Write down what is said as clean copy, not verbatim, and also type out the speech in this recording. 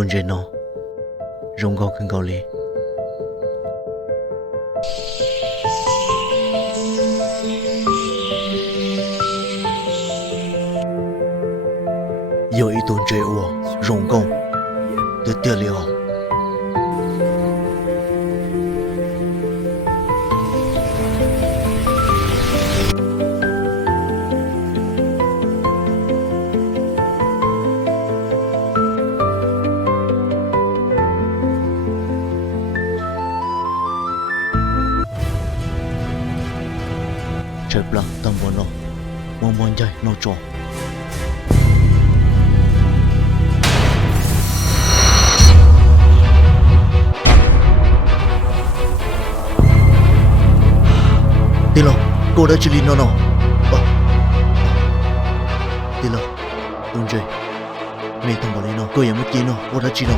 蹲着呢，荣高更高哩。有一顿这我荣高的得了。Trời blanc tầm bồn nó, mong mong chạy nó trò. Đi lo, cô đã chỉ lý nó. Đi lo, tung chơi. Mẹ thằng bỏ đi nó, côยังไม่กินnó, cô đã chỉ nó.